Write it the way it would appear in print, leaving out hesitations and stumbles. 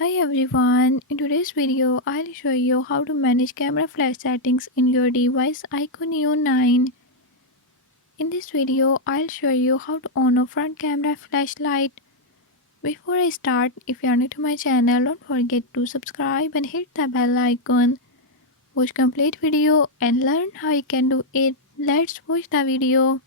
Hi everyone, in today's video I'll show you how to manage camera flash settings in your device iQOO 9. In this video I'll show you how to on a front camera flashlight. Before I start, if you are new to my channel, don't forget to subscribe and hit the bell icon. Watch complete video and learn how you can do it. Let's watch the video.